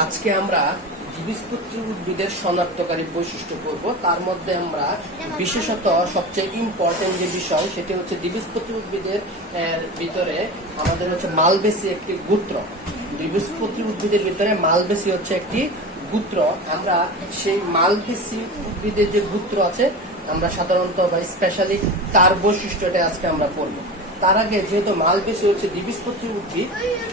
আজকে আমরা দ্বিবীজপত্রী উদ্ভিদের শনাক্তকারী বৈশিষ্ট্য করব। তার মধ্যে আমরা বিশেষত সবচেয়ে ইম্পর্টেন্ট যে বিষয় সেটি হচ্ছে দ্বিবীজপত্রী উদ্ভিদের ভিতরে আমাদের হচ্ছে মালবেসি একটি গোত্র। দ্বিবীজপত্রী উদ্ভিদের ভিতরে মালবেসি হচ্ছে একটি গোত্র। আমরা সেই মালবেসি উদ্ভিদের যে গোত্র আছে আমরা সাধারণত বা স্পেশালি তার বৈশিষ্ট্যটা আজকে আমরা পড়ব। তার আগে যেহেতু মালবেসি হচ্ছে দ্বিবীজপত্রী উদ্ভিদ,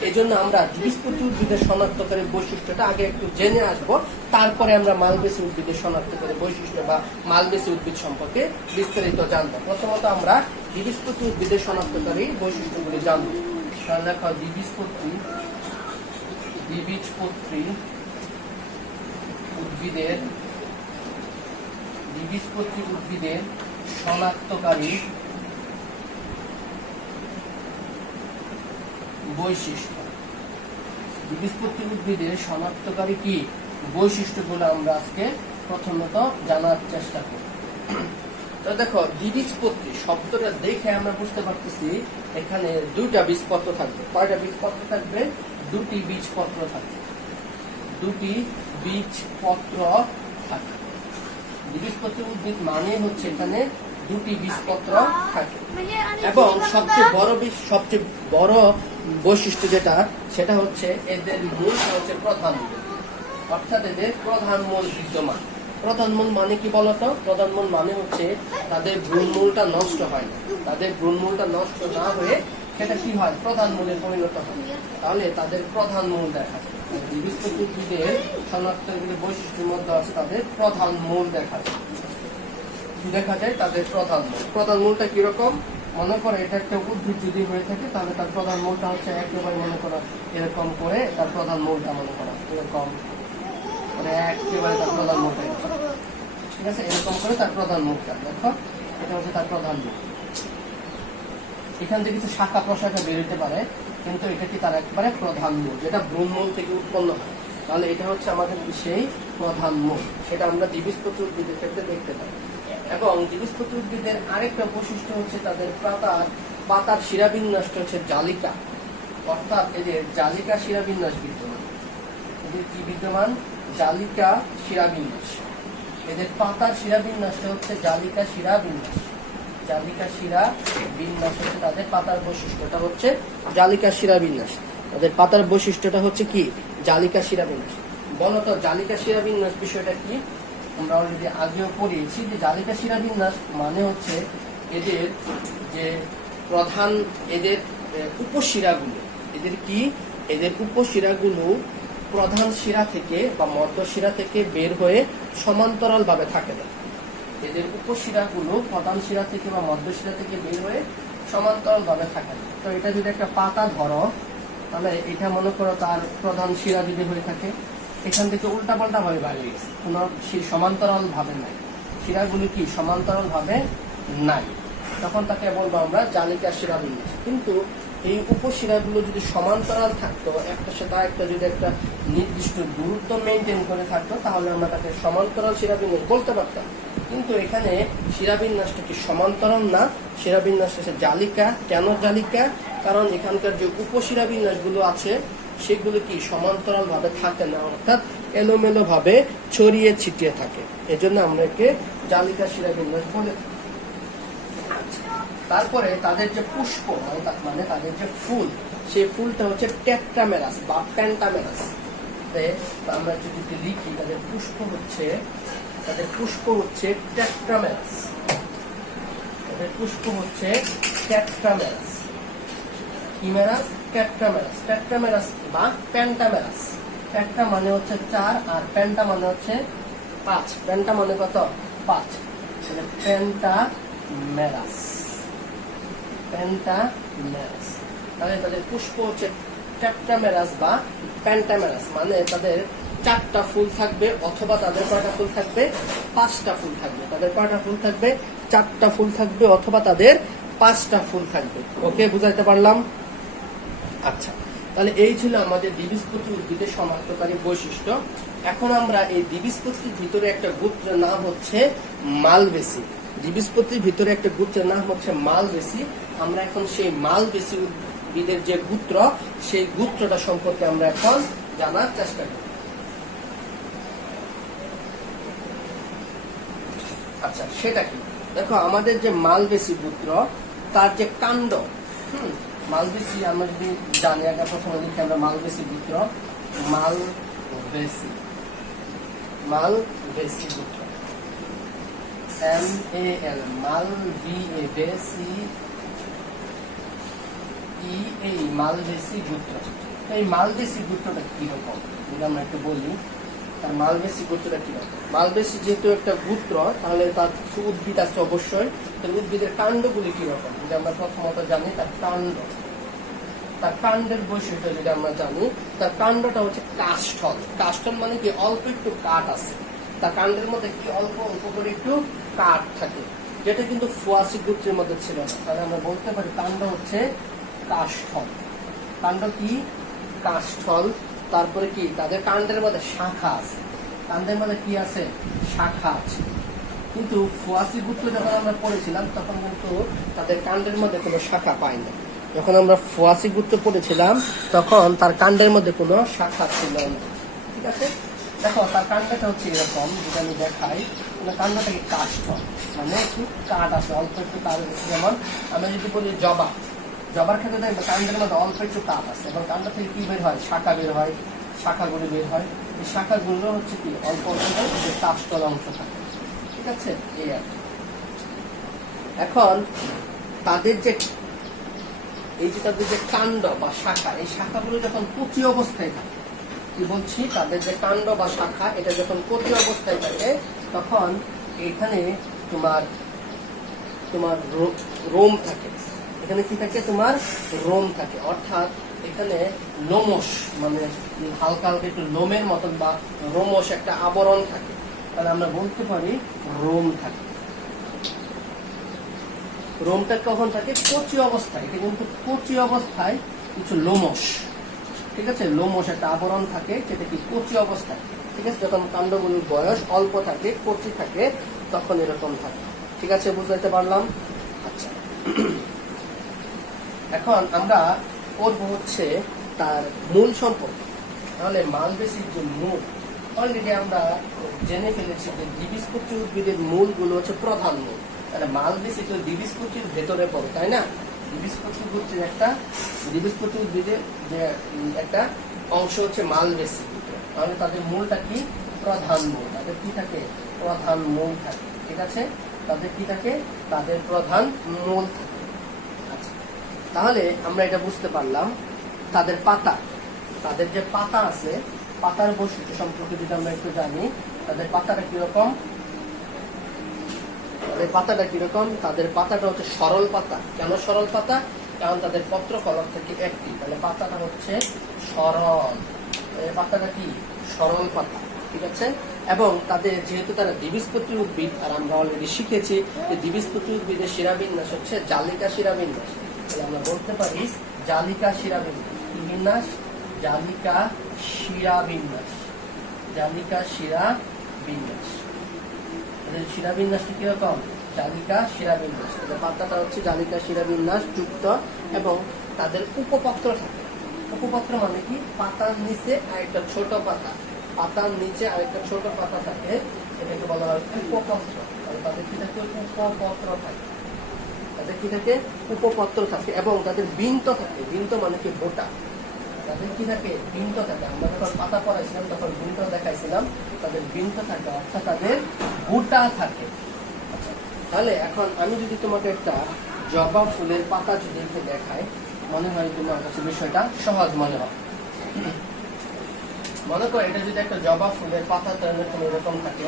এই জন্য আমরা দ্বিবীজপত্রী উদ্ভিদের শনাক্তকারী বৈশিষ্ট্যটা আগে একটু জেনে আসবো। তারপরে আমরা মালবেসি উদ্ভিদের শনাক্তকারী বৈশিষ্ট্য বা মালবেসি উদ্ভিদ সম্পর্কে বিস্তারিত জানবো। প্রথমত আমরা দ্বিবীজপত্রী উদ্ভিদের শনাক্তকারী বৈশিষ্ট্যগুলি জানবো। দ্বিবীজপত্রী উদ্ভিদের শনাক্তকারী বৈশিষ্ট্য। দ্বিবীজপত্রী উদ্ভিদের শনাক্তকারী কি বৈশিষ্ট্যগুলো আমরা আজকে প্রথমত জানার চেষ্টা করব। তো দেখো, দ্বিবীজপত্রী শব্দটা দেখে আমরা বুঝতে পারতেছি এখানে দুইটা বীজপত্র থাকবে। কয়টা বীজপত্র থাকবে? দুটি বীজপত্র থাকবে। দ্বিবীজপত্রী উদ্ভিদ মানে হচ্ছে এখানে দুটি বীজপত্র থাকে। এবং সবচেয়ে বড় বৈশিষ্ট্য যেটা, সেটা হচ্ছে এদের মূলটা হচ্ছে প্রধান মূল, অর্থাৎ এদের প্রধান মূল বিদ্যমান। প্রধান মূল মানে কি বলতো? প্রধান মূল মানে হচ্ছে তাদের ভ্রূণমূলটা নষ্ট হয় না। তাদের ভ্রূণমূলটা নষ্ট না হয়ে সেটা কি হয়? প্রধান মূলে পরিণত হয়। তাহলে তাদের প্রধান মূল দেখা যায়। দ্বিবীজপত্রী উদ্ভিদের শনাক্তকারী বৈশিষ্ট্যের মধ্যে আছে তাদের প্রধান মূল দেখা যায়। তাদের প্রধান মূল। প্রধান মূলটা কিরকম? মনে করো এটা একটা উদ্ভিদ যদি হয়ে থাকে তাহলে তার প্রধান মূলটা হচ্ছে একেবারে মনে করো এরকম করে তার প্রধান মূলটা মনে করো এরকম করে একেবারে তার প্রধান মূলটা, ঠিক আছে? এরকম করে তার প্রধান মূলটা দেখো, এটা হচ্ছে তার প্রধান মূল। এখান থেকে কিছু শাখা প্রশাখা বেরোতে পারে, কিন্তু এটা কি তার একবারে প্রধান মূল, যেটা ভ্রূণমূল থেকে উৎপন্ন হয়। তাহলে এটা হচ্ছে আমাদের সেই প্রধান মূল। সেটা আমরা দ্বিবীজপত্রী উদ্ভিদের ক্ষেত্রে দেখতে পাই। এবং দ্বিবীজপত্রী উদ্ভিদের আরেকটা বৈশিষ্ট্য হচ্ছে তাদের পাতার শিরাবিন্যাসটা হচ্ছে জালিকা, অর্থাৎ এদের জালিকা শিরাবিন্যাস বিদ্যমান। এদের কি বিদ্যমান? জালিকা শিরাবিন্যাস। এদের পাতার শিরাবিন্যাসটা হচ্ছে জালিকা শিরাবিন্যাস। জালিকা শিরাবিন্যাস হচ্ছে তাদের পাতার বৈশিষ্ট্যটা হচ্ছে জালিকা শিরাবিন্যাস। তাদের পাতার বৈশিষ্ট্যটা হচ্ছে কি? জালিকা শিরাবিন্যাস। বলতো জালিকা শিরাবিন্যাস বিষয়টা কি? আমরা অলরেডি আগেও পড়িয়েছি যে জালিকা শিরাবিন্যাস মানে হচ্ছে এদের যে প্রধান এদের উপশিরাগুলো, এদের উপশিরাগুলো প্রধান শিরা থেকে বা মধ্য শিরা থেকে বের হয়ে সমান্তরাল ভাবে থাকে না। এদের উপশিরাগুলো প্রধান শিরা থেকে বা মধ্য শিরা থেকে বের হয়ে সমান্তরাল ভাবে থাকে না। তো এটা যদি একটা পাতা ধরো, তাহলে এটা মনে করো তার প্রধান শিরা যদি হয়ে থাকে, এখান থেকে উল্টাপাল্টা ভাবে বাইরে গেছে, কোন সমান্তরাল ভাবে নাই, শিরাগুলি কি সমান্তরাল ভাবে নাই, তখন তাকে বলবো আমরা জালিকা শিরাবিন্যাস। কিন্তু এই উপশিরাগুলো যদি সমান্তরাল থাকতো, একটা সাথে একটা যদি একটা নির্দিষ্ট দূরত্ব মেনটেন করে থাকতো, তাহলে আমরা তাকে সমান্তরাল শিরাবিন্যাস বলতে পারতাম। কিন্তু এখানে শিরাবিন্যাসটা কি সমান্তরাল না, শিরাবিন্যাস হচ্ছে জালিকা। কেন জালিকা? কারণ এখানকার যে উপশিরাবিন্যাস গুলো আছে সেগুলো কি সমান্তরাল ভাবে থাকে না, অর্থাৎ এলোমেলো ভাবে ছড়িয়ে ছিটিয়ে থাকে। এজন্য আমরা একে জালিকা শিরাবিন্যাস বলে থাকি। তারপরে তাদের যে পুষ্প মানে তাদের যে ফুল, সেই ফুলটা হচ্ছে টেট্রামেরাস বা পেন্টামেরাস। আমরা যদি লিখি তাদের পুষ্প হচ্ছে টেট্রামেরাস। তাদের পুষ্প হচ্ছে টেট্রামেরাস। কি মেরাস? টেট্রামেরাস। টেট্রামেরাস বা পেন্টামেরাস। টেট্রা মানে হচ্ছে 4 আর পেন্টা মানে হচ্ছে 5। পেন্টা মানে কত? 5। পেন্টামেরাস। তাহলে তাদের পুষ্প হচ্ছে টেট্রামেরাস বা পেন্টামেরাস, মানে তাদের 4টা ফুল থাকবে, অথবা তাদের কয়টা ফুল থাকবে? 5টা ফুল থাকবে। তাদের কয়টা ফুল থাকবে? 4টা ফুল থাকবে, অথবা তাদের 5টা ফুল থাকবে। ওকে, বুঝাইতে পারলাম? আচ্ছা, তাহলে এই ছিল আমাদের দ্বিবীজপত্রী উদ্ভিদের শনাক্তকারী বৈশিষ্ট্য। এখন আমরা এই দ্বিবীজপত্রীর ভিতরে একটা গোত্রের নাম হচ্ছে মালবেসি। দ্বিবীজপত্রীর ভিতরে একটা গোত্রের নাম হচ্ছে মালবেসি। আমরা এখন সেই মালবেসি উদ্ভিদের যে গোত্র, সেই গোত্রটা সম্পর্কে আমরা এখন জানার চেষ্টা করি। আচ্ছা, সেটা কি? দেখো, আমাদের যে মালবেসি পুত্র, তার যে কাণ্ড, মালবেসি আমরা যদি জানি, আগে প্রথমে লিখি আমরা মালবেসি পুত্র, মালবেসি মালবেসি পুত্র, MAL, মালবেসি, এই মালবেসি পুত্র। এই মালবেসি পুত্রটা কিরকম যদি আমরা একটু বলি, তার মালবেসি গোত্রটা কিরকম? মালবেসি যেহেতু একটা গোত্র, তাহলে তার কিছু উদ্ভিদ আছে অবশ্যই। তার উদ্ভিদের কাণ্ডগুলি কিরকম যদি আমরা প্রথমত জানি, তার কাণ্ডের বৈশিষ্ট্য যদি আমরা জানি, তার কাণ্ডটা হচ্ছে কাষ্ঠল। কাষ্ঠল মানে কি? অল্প একটু কাঠ আছে তার কাণ্ডের মধ্যে, কি অল্প অল্প করে একটু কাঠ থাকে, যেটা কিন্তু ফুয়াসি গোত্রের মধ্যে ছিল না। তাহলে আমরা বলতে পারি কাণ্ড হচ্ছে কাষ্ঠল। কাণ্ড কি? কাষ্ঠল। তারপরে কি? তাদের কাণ্ডের মধ্যে শাখা আছে। কাণ্ডের মধ্যে কি আছে? শাখা আছে। কিন্তু ফুয়াসি গোত্র যখন আমরা পড়েছিলাম, তখন কিন্তু তাদের কাণ্ডের মধ্যে কোনো শাখা পাই না। যখন আমরা ফুয়াসি গোত্র পড়েছিলাম, তখন তার কাণ্ডের মধ্যে কোনো শাখা ছিল না। ঠিক আছে, দেখো তার কাণ্ডটা হচ্ছে এরকম, যেটা আমি দেখাই। কাণ্ডটা কি? কাষ্ঠল, মানে একটু কাঠ আছে, অল্প একটু কাঠ। যেমন আমরা যদি বলি জবার ক্ষেত্রে দেখবে কাণ্ডের মধ্যে অল্প একটু কাঠ আছে, এবং কাণ্ড থেকে কি বের হয়? শাখা বের হয়, শাখাগুলি বের হয়। এই শাখাগুলো হচ্ছে কি? অল্প অল্প করে কাষ্ঠল অংশ থাকে। ঠিক আছে, এই আর এখন তাদের যে কাণ্ড বা শাখা, এই শাখাগুলো যখন কচি অবস্থায় থাকে, কি বলছি? তাদের যে কাণ্ড বা শাখা, এটা যখন কচি অবস্থায় থাকে, তখন এখানে তোমার রোম থাকে। এখানে কি থাকে? তোমার রোম থাকে, অর্থাৎ এখানে লোমশ, মানে হালকা হালকা একটু লোমের মতন বা রোমশ একটা আবরণ থাকে। তাহলে আমরা বলতে পারি রোম থাকে। রোমটা কখন থাকে? কচি অবস্থায়। এটা কিন্তু কচি অবস্থায় কিছু লোমশ, ঠিক আছে, লোমশ একটা আবরণ থাকে, যেটা কি? কচি অবস্থায়। ঠিক আছে, যখন কাণ্ডগুলির বয়স অল্প থাকে, কচি থাকে, তখন এরকম থাকে। ঠিক আছে, বুঝতে পারলাম? আচ্ছা, এখন আমরা পড়বো হচ্ছে তার মূল সম্পর্ক। তাহলে মালবেসির যে মূল, অলরেডি আমরা জেনে ফেলেছি যে দ্বিবীজপত্রী উদ্ভিদের মূলগুলো হচ্ছে প্রধান মূল। তাহলে মালবেসি তো দ্বিবীজপত্রীর ভেতরে পড়ে, তাই না? দ্বিবীজপত্রী উদ্ভিদের যে একটা অংশ হচ্ছে মালবেসি। তাহলে তাদের মূলটা কি? প্রধান মূল। তাদের কি থাকে? প্রধান মূল থাকে। ঠিক আছে, তাদের কি থাকে? তাদের প্রধান মূল থাকে। আচ্ছা, তাহলে আমরা এটা বুঝতে পারলাম। তাদের পাতা, তাদের যে পাতা আছে, পাতার বৈশিষ্ট্য সম্পর্কে যদি আমরা একটু জানি, তাদের পাতাটা কিরকম? তাদের পাতাটা হচ্ছে সরল পাতা। কেন সরল পাতা? কারণ তাদের পত্র ফলক থেকে একটি, তাহলে পাতাটা হচ্ছে সরল। পাতাটা কি? সরল পাতা। ঠিক আছে, এবং তাদের যেহেতু তারা দ্বিবীজপত্রী উদ্ভিদ, আর আমরা অলরেডি শিখেছি যে দ্বিবীজপত্রী উদ্ভিদের শিরাবিন্যাস হচ্ছে জালিকা শিরাবিন্যাস। তাহলে আমরা বলতে পারি জালিকা শিরাবিন্যাস। কি বিন্যাস? জালিকা শিরাবিন্যাস। জালিকা শিরাবিন্যাস। শিরাবিন্যাসটি কিরকম? জালিকা শিরাবিন্যাস। পাতাটা হচ্ছে জালিকা শিরাবিন্যাস যুক্ত, এবং তাদের উপপত্র থাকে। উপপত্র মানে কি? পাতার নিচে আরেকটা ছোট পাতা, পাতার নিচে আরেকটা ছোট পাতা থাকে, এটাকে বলা হয় উপপত্র। তাদের কি থাকে? উপপত্র থাকে। তাদের কি থাকে? উপপত্র থাকে, এবং তাদের বৃন্ত থাকে। বৃন্ত মানে কি? বোটা। তাদের কি থাকে? বৃন্ত থাকে। আমরা যখন পাতা পড়াইছিলাম তখন বৃন্ত দেখাইছিলাম, তাদের বৃন্ত থাকে, অর্থাৎ তাদের বোটা থাকে। আচ্ছা, তাহলে এখন আমি যদি তোমাকে একটা জবা ফুলের পাতা যদি একটু দেখাই, মনে হয় তোমার কাছে বিষয়টা সহজ মনে হয়। মনে করো এটা যদি একটা জবা ফুলের পাতা, তাহলে এরকম থাকে।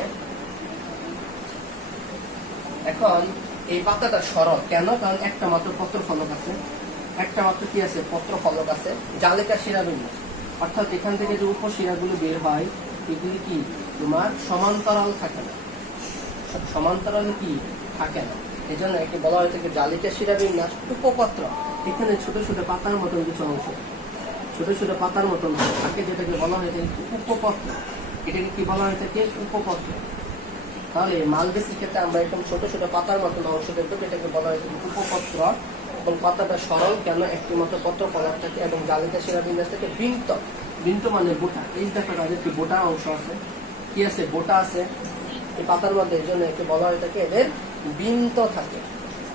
এখন এই পাতাটা সরল কেন? কারণ একটা মাত্র পত্র ফলক আছে, একটা মাত্র কি আছে? পত্র ফলক আছে। জালিকা শিরাবিন্যাস, অর্থাৎ এখান থেকে যে উপশিরাগুলো বের হয়, এগুলি কি? তোমার সমান্তরাল থাকে না। সমান্তরালে কি? থাকে না। এই জন্য একে বলা হয়ে থাকে জালিকা শিরাবিন্যাস উপপত্র। এখানে ছোট ছোট পাতার মতন কিছু অংশ, ছোট ছোট পাতার মতন থাকে, যেটাকে বলা হয়ে থাকে উপপত্র। এটাকে কি বলা হয়ে থাকে? উপপত্র। তাহলে মালবেসির ক্ষেত্রে আমরা এরকম ছোট ছোট পাতার মতন অংশ দেখবো, যেটাকে বলা হয়ে থাকে উপপত্র। এবং পাতাটা সরল কেন? একটি মাত্র পত্র ফলক থাকে, এবং জালিকা শিরাবিন্যাস থেকে বৃন্ত। বৃন্ত মানে বোটা। এই দেখো তাদের কি বোটা অংশ আছে, কি আছে? বোটা আছে। এই পাতার মধ্যে, এই জন্য একে বলা হয়ে থাকে এদের বৃন্ত থাকে।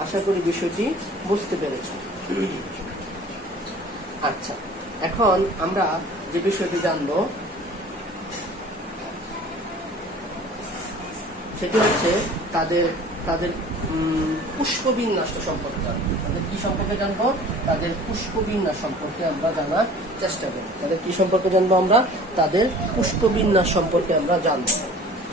আশা করি বিষয়টি বুঝতে পেরেছি। আচ্ছা, এখন আমরা যে বিষয়টি জানবো সেটি হচ্ছে তাদের তাদের পুষ্পবিন্যাস সম্পর্কে জানবো। তাদের কি সম্পর্কে জানবো? তাদের পুষ্পবিন্যাস সম্পর্কে আমরা জানার চেষ্টা করি। তাদের কি সম্পর্কে জানবো আমরা? তাদের পুষ্পবিন্যাস সম্পর্কে আমরা জানবো।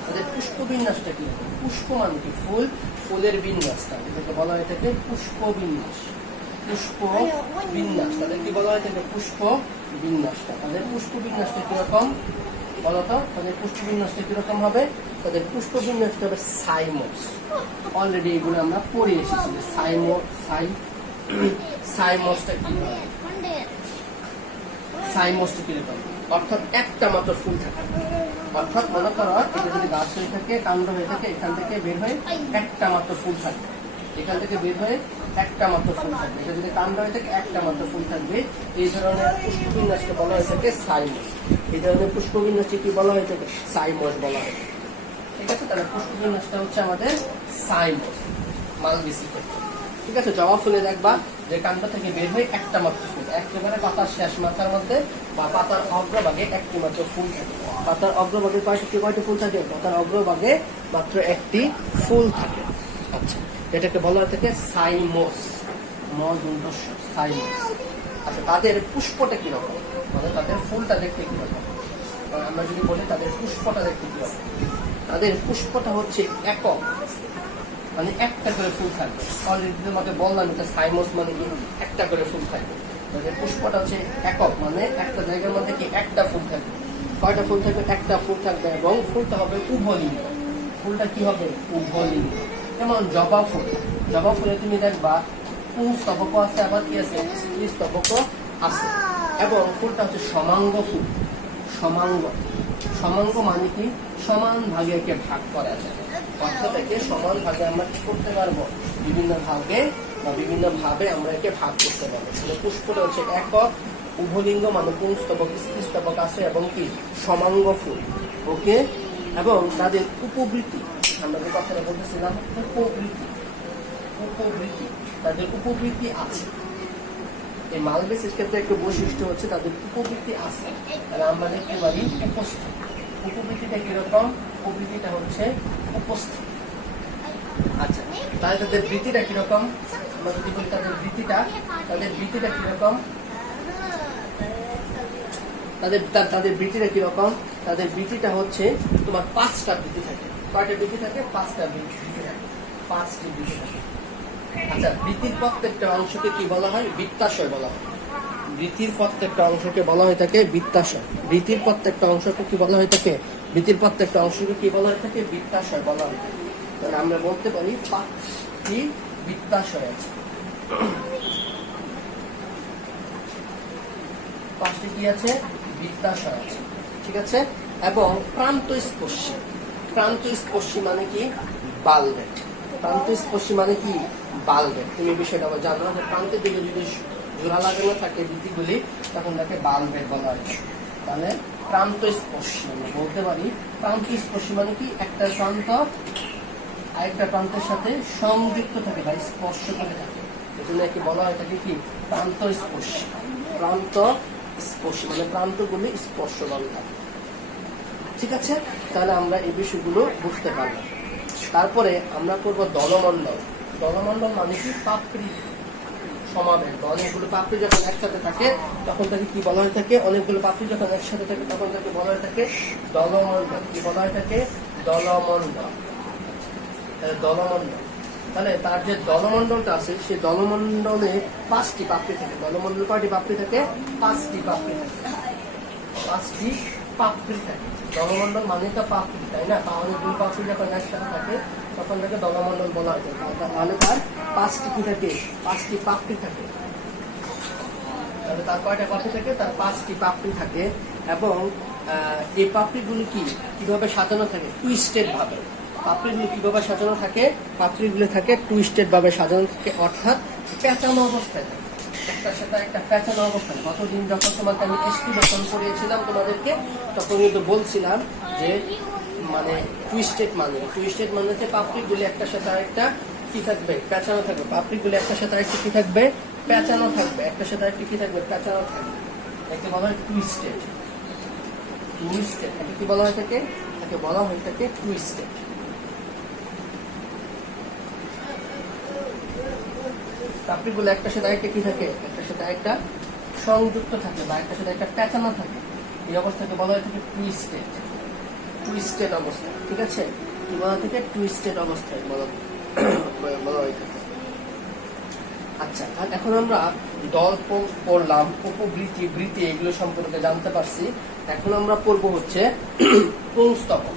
তাদের পুষ্পবিন্যাসটা কি? পুষ্প মানে কি? ফুল, ফুলের বিন্যাসটা এটাকে বলা হয়ে থাকে পুষ্পবিন্যাস। পুষ্প বিন্যাস তাদের কি বলা হয়ে থাকে? পুষ্প বিন্যাসটা। তাদের পুষ্পবিন্যাসটা কিরকম বলতো? তাদের পুষ্পবিন্যাসটা কিরকম হবে? তাদের পুষ্পবিন্যাসটা হবে সাইমোস। অলরেডি এগুলো আমরা পড়ে এসেছি। সাইমোসটা কি হয়? সাইমোসটা কিরকম? অর্থাৎ একটা মাত্র ফুল থাকে। অর্থাৎ মনে করো এটা যদি গাছ হয়ে থাকে, কাণ্ড হয়ে থাকে, এখান থেকে বের হয়ে একটা মাত্র ফুল থাকবে। এখান থেকে বের হয়ে একটা মাত্র ফুল থাকবে। এটা যদি কাণ্ড হয়ে থাকে একটা মাত্র ফুল থাকবে। এই ধরনের পুষ্পবিন্যাসকে বলা হয়ে থাকে সাইমোস। এই ধরনের পুষ্পবিন্যাসকে কি বলা হয়ে থাকে? সাইমোস বলা হয়। ঠিক আছে, তাহলে পুষ্পবিন্যাসটা হচ্ছে আমাদের সাইমোস মালবেসি ক্ষেত্রে। ঠিক আছে, জবা ফুলে দেখবা যে কাণ্ড থেকে বের হয়ে একটা মাত্র ফুল, একেবারে পাতার শেষ মাথার মধ্যে বা পাতার অগ্রভাগে একটি মাত্র ফুল থাকে। পাতার অগ্রভাগে কয়টি ফুল থাকে? পাতার অগ্রভাগে মাত্র একটি ফুল থাকে। আচ্ছা, এটাকে বলা হয়ে থাকে সাইমোস, সাইমোস। আচ্ছা, তাদের পুষ্পটা কিরকম? মানে তাদের ফুলটা দেখতে কিরকম? আমরা যদি বলি তাদের পুষ্পটা দেখতে কিরকম? তাদের পুষ্পটা হচ্ছে একক, মানে একটা করে ফুল থাকবে। অলরেডি তোমাকে বললাম এটা সাইমোস মানে কি একটা করে ফুল থাকবে। তাদের পুষ্পটা হচ্ছে একক, মানে একটা জায়গার মধ্যে কি একটা ফুল থাকবে। কয়টা ফুল থাকবে? একটা ফুল থাকবে, এবং ফুলটা হবে উভলিঙ্গ। ফুলটা কি হবে? উভলিঙ্গ। যেমন জবা ফুল, জবা ফুলে তুমি দেখবা পুংস্তবক আছে, আবার কি আছে? স্ত্রীস্তবক আছে। এবং ফুলটা হচ্ছে সমাঙ্গ ফুল। সমাঙ্গ, সমাঙ্গ মানে কি? সমান ভাগে একে ভাগ করা যায়। অর্থাৎ একে সমান ভাগে আমরা কি করতে পারবো? বিভিন্ন ভাগে বা বিভিন্ন ভাবে আমরা একে ভাগ করতে পারবো। পুষ্পটা হচ্ছে একক, উভলিঙ্গ মানে পুংস্তবক, স্ত্রীস্তবক আছে, এবং কি সমাঙ্গ ফুল। ওকে, এবং তাদের উপবৃত্তি, আমরা যে কথাটা বলতেছিলাম উপবৃত্তি, উপবৃত্তি তাদের উপবৃত্তি আছে। এই মালবেসির ক্ষেত্রে একটা বৈশিষ্ট্য হচ্ছে তাদের উপবৃত্তি আছে। তাহলে আমরা দেখতে পারি উপস্থিত। উপবৃত্তিটা কিরকম? উপবৃত্তিটা হচ্ছে উপস্থিত। আচ্ছা, তাহলে তাদের বৃত্তিটা কিরকম? আমরা যদি বলি তাদের বৃত্তিটা কিরকম? তাদের বৃত্তিটা কিরকম? তাদের বৃত্তিটা হচ্ছে তোমার 5টা বৃত্তি থাকে। কয়টা বৃত্তি থাকে? 5টা বৃত্তি থাকে। 5টি বৃত্তি থাকে। আচ্ছা, বৃত্তির প্রত্যেকটা অংশকে কি বলা হয়? বৃত্তাশয় বলা হয়। বৃত্তির প্রত্যেকটা অংশকে বলা হয়ে থাকে বৃত্তাশয়। বৃত্তির প্রত্যেকটা অংশকে কি বলা হয়ে থাকে? বৃত্তির প্রত্যেকটা অংশকে কি বলা হয়ে থাকে? বৃত্তাশয় বলা হয়ে থাকে। তাহলে আমরা বলতে পারি 5টি বৃত্তাশয় আছে। 5টি কি আছে? বৃত্তাশয় আছে। ঠিক আছে, এবং প্রান্তস্পর্শী। প্রান্তস্পর্শী মানে কি? বালভেট। প্রান্তস্পর্শী মানে কি? বালভেট। তুমি বিষয়টা আবার জানো যে প্রান্তের দিকে যদি জোড়া লাগানো থাকে বৃত্তিগুলি, তখন তাকে বালভেট বলা হয়। তাহলে প্রান্তস্পর্শী আমরা বলতে পারি। প্রান্তস্পর্শী মানে কি? একটা প্রান্ত আরেকটা প্রান্তের সাথে সংযুক্ত থাকে বা স্পর্শ করে থাকে। এই জন্য একে বলা হয় থাকে কি? প্রান্তস্পর্শী। প্রান্তস্পর্শী মানে প্রান্তগুলি স্পর্শভাবে থাকে। ঠিক আছে, তাহলে আমরা এই বিষয়গুলো বুঝতে পারবো। তারপরে আমরা করব দলমণ্ডল। দলমণ্ডল মানে কি? পাপড়ি সমাবেশ। অনেকগুলো পাপড়ি যখন একসাথে থাকে তখন তাকে কি বলা হয়ে থাকে? অনেকগুলো পাপড়ি যখন একসাথে থাকে তখন তাকে বলা হয়ে থাকে দলমণ্ডল। কি বলা হয়ে থাকে? দলমণ্ডল। দলমণ্ডল। তাহলে তার যে দলমণ্ডলটা আছে সেই দলমণ্ডলে 5টি পাপড়ি থাকে। দলমণ্ডলে কয়টি পাপড়ি থাকে? 5টি পাপড়ি থাকে। 5টি পাপড়ি থাকে। দলমণ্ডল মানে তো পাপড়ি, তাই না? অনেকগুলো পাপড়ি যখন একসাথে থাকে তখন তাকে দলমণ্ডল বলা হয়। তাহলে তার 5টি কি থাকে? 5টি পাপড়ি থাকে। তাহলে তার কয়টা পাপড়ি থাকে? তার 5টি পাপড়ি থাকে। এবং এই পাপড়িগুলি কিভাবে সাজানো থাকে? টুইস্টেড ভাবে। পাপড়িগুলি কিভাবে সাজানো থাকে? পাপড়িগুলি থাকে টুইস্টেড ভাবে সাজানো থাকে, অর্থাৎ পেঁচানো অবস্থায় থাকে। একটার সাথে একটা পেঁচানো অবস্থায়। গতদিন যখন তোমাকে আমি এক্সপ্লেনেশন করিয়েছিলাম তোমাদেরকে, তখন কিন্তু বলছিলাম যে মানে টুইস্টেড মানে হচ্ছে পাপড়িগুলি একটার সাথে আরেকটা কি থাকবে, পেঁচানো থাকবে। পাপড়িগুলি একটার সাথে আরেকটা কি থাকবে, পেঁচানো থাকবে। একটার সাথে আরেকটা কি থাকবে, পেঁচানো থাকবে। একে বলা হয় টুইস্টেড। একে কি বলা হয় থাকে, একে বলা হয় থাকে টুইস্টেড। পাপড়িগুলো একটার সাথে আরেকটা কি থাকে, একটার সাথে আরেকটা সংযুক্ত থাকে বা একটার সাথে একটা পেঁচানো থাকে। এই অবস্থাকে বলা হয় থাকে টুইস্টেড অবস্থা। ঠিক আছে, কি বলা থেকে টুইস্টেড অবস্থায় বলা হয়ে থাকে। আচ্ছা, আর এখন আমরা দল্প পড়লাম, উপবৃত্তি, বৃত্তি এগুলো সম্পর্কে জানতে পারছি। এখন আমরা পড়বো হচ্ছে পুংস্তবক।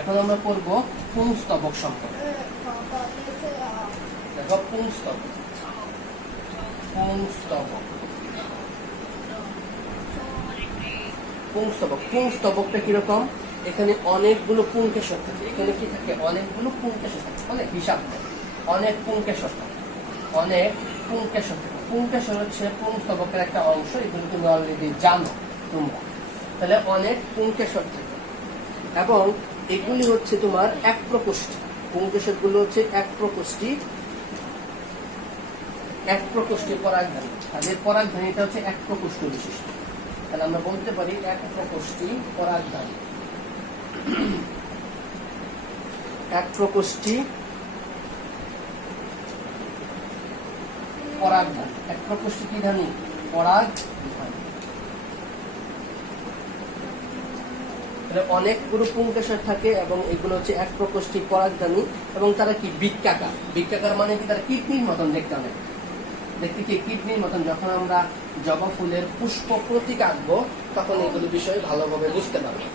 এখন আমরা পড়বো পুংস্তবক সম্পর্কে। দেখো পুংস্তবক, পুংস্তবকটা কিরকম, এখানে অনেকগুলো পুংকেশর থাকে। এখানে কি থাকে, অনেকগুলো পুংকেশর থাকে, অনেক হিসাব থাকে, অনেক পুংকেশর থাকে, অনেক পুংকেশর থাকে। পুংকেশর হচ্ছে পুংস্তবকের একটা অংশ, এগুলো তুমি অলরেডি জানো তোমরা। তাহলে অনেক পুংকেশর থাকে এবং এগুলি হচ্ছে তোমার এক প্রকোষ্ঠী। পুংকেশর গুলো হচ্ছে এক প্রকোষ্ঠী পরাগধানী। তাদের পরাগধানীটা হচ্ছে এক প্রকোষ্ঠ বিশিষ্ট। তাহলে আমরা বলতে পারি এক প্রকোষ্ঠী পরাগধানী। এক প্রকোষ্ঠী পরাগধানী, এক প্রকোষ্ঠী কি ধানী, পরাগধানী। অনেকগুলো পুংকেশর থাকে এবং এগুলো হচ্ছে এক প্রকোষ্ঠী পরাগধানী এবং তারা কি বৃক্কাকার মানে কি, তারা কিডনির মতন দেখতে, অনেক দেখতে কি কিডনির মতন। যখন আমরা জবা ফুলের পুষ্প প্রতীক আঁকবো তখন এগুলো বিষয় ভালোভাবে বুঝতে পারবো।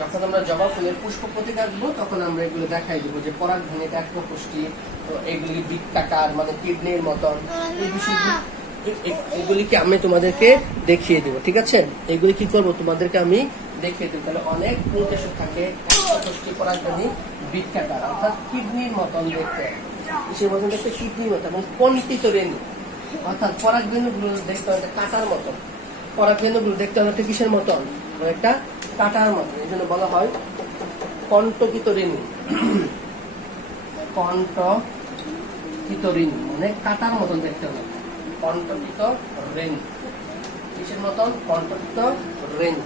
যখন আমরা জবা ফুলের পুষ্প প্রতীক আঁকবো তখন আমরা এগুলো দেখাই দেবো যে পরাগধানীটা এক প্রকোষ্ঠী, এগুলি বৃত্তাকার মানে কিডনির মতন। এই বিষয়গুলো এগুলিকে আমি তোমাদেরকে দেখিয়ে দেবো। ঠিক আছে, এগুলি কি করবো তোমাদেরকে আমি দেখিয়ে দেবো। তাহলে অনেক পুংকেশর থাকে, এক প্রকোষ্ঠী পরাগধানী, বৃত্তাকার অর্থাৎ কিডনির মতন দেখতে, কিসের মতন দেখতে, কিডনির মতন এবং কণ্ঠিত রেণু, অর্থাৎ পরাগরেণুগুলো দেখতে অনেকটা কাঁটার মতন। পরাগরেণুগুলো দেখতে অনেকটা কিসের মতন, একটা কাঁটার মতন। এই জন্য বলা হয় কণ্টকিত রেণু। কণ্টকিত রেণু মানে কাঁটার মতন দেখতে হবে। কণ্টকিত রেণু কিসের মতন, কণ্টকিত রেণু।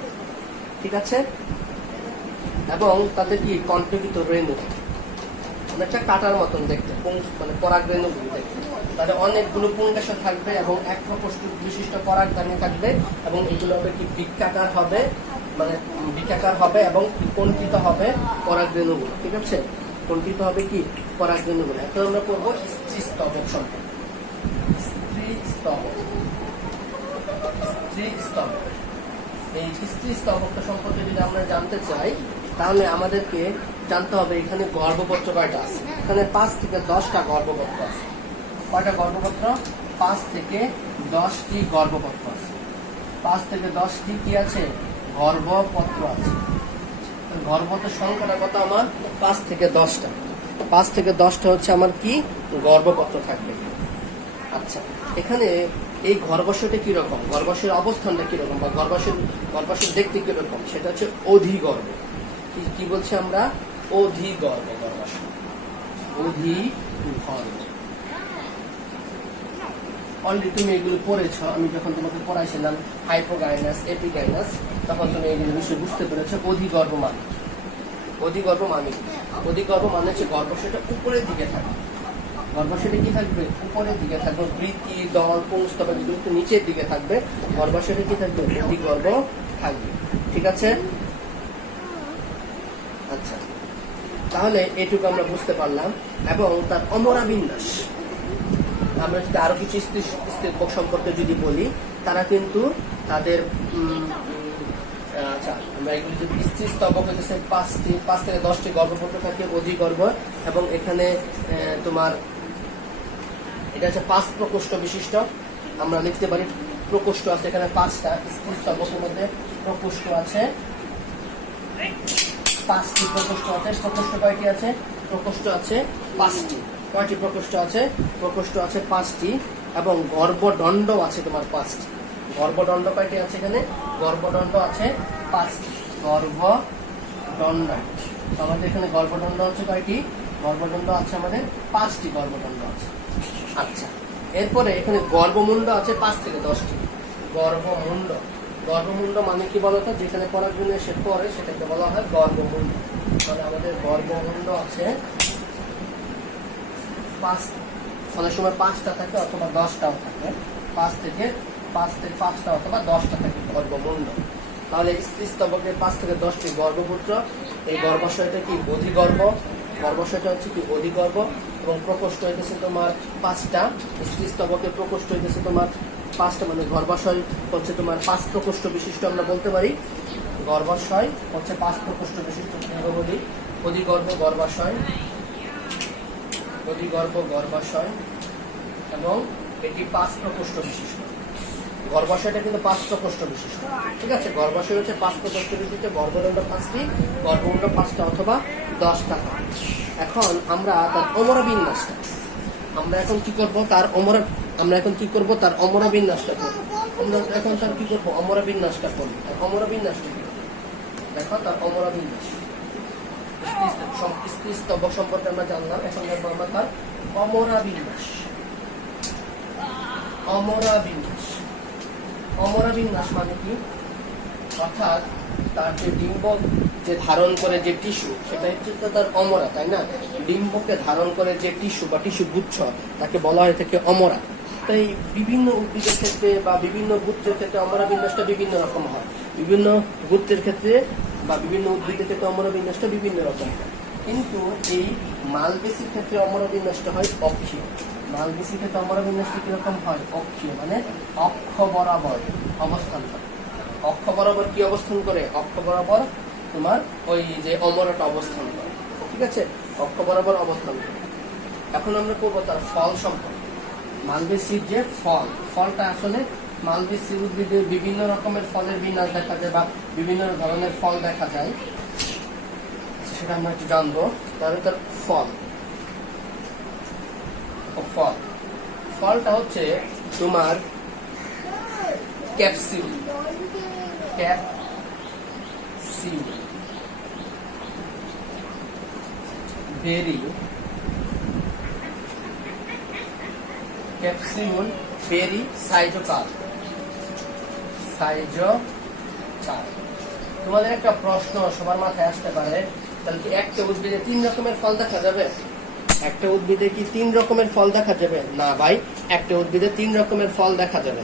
ঠিক আছে, এবং তাদের কি কণ্টকিত রেণু অনেকটা কাঁটার মতন দেখতে, মানে পরাগরেণুগুলো দেখতে। তাদের অনেকগুলো পুংকেশর থাকবে এবং এক প্রকোষ্ঠ বিশিষ্ট পরাগধানী থাকবে এবং এগুলো হবে কি বৃক্কাকার হবে, মানে বৃক্কাকার হবে এবং কণ্ঠিত হবে পরাগরেণুগুলো। ঠিক আছে, কণ্ঠিত হবে কি পরাগরেণুগুলো। এখন আমরা করবো স্ত্রীস্তবক সম্পর্কে। স্ত্রীস্তবক, এই স্ত্রীস্তবকটা সম্পর্কে যদি আমরা জানতে চাই তাহলে আমাদেরকে জানতে হবে এখানে গর্ভপত্র কয়টা আছে। এখানে 5 থেকে 10টা গর্ভপত্র আছে। কয়টা গর্ভপত্র, 5 থেকে 10টি গর্ভপত্র আছে। 5 থেকে 10টি কি আছে, গর্ভপত্র আছে। গর্ভপত্রের সংখ্যাটা কত আমার, 5 থেকে 10টা। 5 থেকে 10টা হচ্ছে আমার কি গর্ভপত্র থাকবে। আচ্ছা, এখানে এই গর্ভাশয়টা কিরকম, গর্ভাশয়ের অবস্থানটা কিরকম বা গর্ভাশয় দেখতে কিরকম, সেটা হচ্ছে অধিগর্ভ। কি বলছি আমরা, অধিগর্ভ গর্ভাশয়, অধিগর্ভ। অলরেডি তুমি এগুলো পড়েছ, আমি যখন তোমাকে পড়াইছিলাম হাইপোগাইনাস, এপিগাইনাস, তখন তুমি এগুলো বিষয় বুঝতে পেরেছো। অধিগর্ভ মানে হচ্ছে গর্ভাশয়টা উপরের দিকে থাকবে। গর্ভাশয়টা কি থাকবে, উপরের দিকে থাকবে। বৃত্তি, দল, পুংস্তবক এগুলো একটু নিচের দিকে থাকবে। গর্ভাশয়টা কি থাকবে, অধিগর্ভ থাকবে। ঠিক আছে, আচ্ছা, তাহলে এটুকু আমরা বুঝতে পারলাম। এবং তার অমরা বিন্যাস, আমরা যদি আরো কিছু স্ত্রীস্তবক সম্পর্কে যদি বলি, তারা কিন্তু তাদের আচ্ছা, আমরা এগুলি যদি স্ত্রীস্তবক হচ্ছে 5 থেকে 10টি গর্ভপত্র থাকে, অধিগর্ভ। এবং এখানে তোমার এটা হচ্ছে 5 প্রকোষ্ঠ বিশিষ্ট। আমরা লিখতে পারি প্রকোষ্ঠ আছে এখানে 5টা। স্ত্রীস্তবকের মধ্যে প্রকোষ্ঠ আছে 5টি। প্রকোষ্ঠ আছে, প্রকোষ্ঠ কয়টি আছে, প্রকোষ্ঠ আছে 5টি। কয়টি প্রকোষ্ঠ আছে, প্রকোষ্ঠ আছে 5টি। এবং গর্ভদণ্ড আছে তোমার 5টি। গর্ভদণ্ড কয়টি আছে এখানে, গর্ভদণ্ড আছে 5টি। গর্ভদণ্ড তো আমাদের এখানে গর্ভদণ্ড হচ্ছে কয়টি? গর্ভদণ্ড আছে আমাদের 5টি গর্ভদণ্ড আছে। আচ্ছা, এরপরে এখানে গর্ভমুণ্ড আছে 5 থেকে 10টি। গর্ভমুণ্ড, গর্ভমুণ্ড মানে কি বলতো? যেখানে পরাগ জন্য সে পড়ে সেটাকে বলা হয় গর্ভমুণ্ড। মানে আমাদের গর্ভমুণ্ড আছে 5, অনেক সময় 5টা থাকে অথবা 10টাও থাকে। 5 থেকে 5টা অথবা 10টা থাকে গর্ভমুণ্ড। তাহলে স্ত্রীস্তবকের 5 থেকে 10টি গর্ভপুত্র। এই গর্ভাশয়টা কি অধিগর্ভ, গর্ভাশয়টা হচ্ছে কি অধিগর্ভ, এবং প্রকোষ্ঠ হইতেছে তোমার 5টা। স্ত্রীস্তবকের প্রকোষ্ঠ হইতেছে তোমার 5টা, মানে গর্ভাশয় হচ্ছে তোমার 5 প্রকোষ্ঠ বিশিষ্ট আমরা বলতে পারি। গর্ভাশয় হচ্ছে 5 প্রকোষ্ঠ বিশিষ্ট বলি। অধিগর্ভ গর্ভাশয়, অধিগর্ভ গর্ভাশয়, এবং এটি 5 প্রকোষ্ঠ বিশিষ্ট। গর্ভাশয়টা কিন্তু 5 প্রকোষ্ঠ বিশিষ্ট, ঠিক আছে? গর্ভাশয় হচ্ছে 5 প্রকোষ্ঠ বিশিষ্ট, গর্ভদণ্ড 5টি, গর্ভমুণ্ড 5টা অথবা 10টা। এখন আমরা তার অমরা বিন্যাসটা আমরা এখন কি করব? তার অমরা বিন্যাসটা করব। আমরা এখন তার কি করব? অমরা বিন্যাসটা করব। অমরা বিন্যাসটা কি? দেখো তার অমরা বিন্যাস, স্ত্রীস্তবক সম্পর্কে আমরা জানলাম। এখন দেখবো আমরা তার অমরা বিন্যাস। অমরা বিন্যাস, অমরা বিন্যাস মানে কি? অর্থাৎ তার যে ডিম্বক যে ধারণ করে যে টিস্যু, সেটা হচ্ছে তার অমরা, তাই না? ডিম্বকে ধারণ করে যে টিস্যু বা টিস্যু গুচ্ছ, তাকে বলা হয় থেকে অমরা। তাই বিভিন্ন উদ্ভিদের ক্ষেত্রে বা বিভিন্ন গুচ্ছের ক্ষেত্রে অমরা বিন্যাসটা বিভিন্ন রকম হয়। বিভিন্ন গুচ্ছের ক্ষেত্রে বা বিভিন্ন উদ্ভিদের ক্ষেত্রে অমরা বিন্যাসটা বিভিন্ন রকম হয়। কিন্তু এই মালবেসির ক্ষেত্রে অমরা বিন্যাসটা হয় অক্ষীয়। মালবেসির ক্ষেত্রে অমরা বিন্যাসটা কিরকম হয়? অক্ষীয়, মানে অক্ষ বরাবর অবস্থান করে। অক্ষ বরাবর কি অবস্থান করে? অক্ষ বরাবর তোমার ওই যে অমরাটা অবস্থান করে, ঠিক আছে? অক্ষ বরাবর অবস্থান করে। এখন আমরা করবো তার ফল সম্পর্কে। মালবেসির যে ফলটা আসলে মালবেসি উদ্ভিদে বিভিন্ন রকমের ফলের বিন্যাস দেখা যায় বা বিভিন্ন ধরনের ফল দেখা যায়, সেটা আমরা একটু জানবো। তাহলে তার ফলটা হচ্ছে তোমার ক্যাপসিউল, বেরি, ক্যাপসিউল, বেরি, সাইজোকার্প। তোমাদের একটা প্রশ্ন সবার মাথায় আসতে পারে, তাহলে কি একটা উদ্ভিদে 3 রকমের ফল দেখা যাবে? একটা উদ্ভিদে কি 3 রকমের ফল দেখা যাবে? না ভাই, একটা উদ্ভিদে 3 রকমের ফল দেখা যাবে।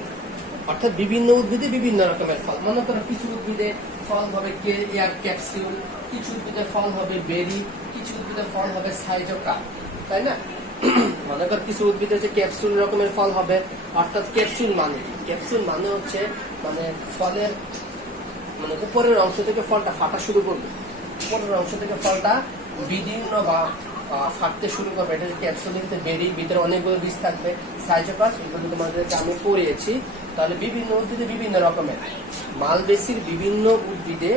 অর্থাৎ বিভিন্ন উদ্ভিদে বিভিন্ন রকমের ফল। মনে করো কিছু উদ্ভিদে ফল হবে ক্যাপসিউল, কিছু উদ্ভিদের ফল হবে বেরি, কিছু উদ্ভিদের ফল হবে সাইজোকার্প, তাই না? মনে কর কিছু উদ্ভিদে যে ক্যাপসুল রকমের ফল হবে। অর্থাৎ ক্যাপসুল মানে কি? ক্যাপসুল মানে হচ্ছে মানে ফলের মানে উপরের অংশ থেকে ফলটা ফাটা শুরু করবে, উপরের অংশ থেকে ফলটা বিদীর্ণ বা ফাটতে শুরু করবে। এটা ক্যাপসুলের বেরি, ভিতরে অনেকগুলো বীজ থাকবে। সাইজোকাস, এগুলো তোমাদেরকে আমি পড়িয়েছি। তাহলে বিভিন্ন উদ্ভিদে বিভিন্ন রকমের, মালবেসির বিভিন্ন উদ্ভিদে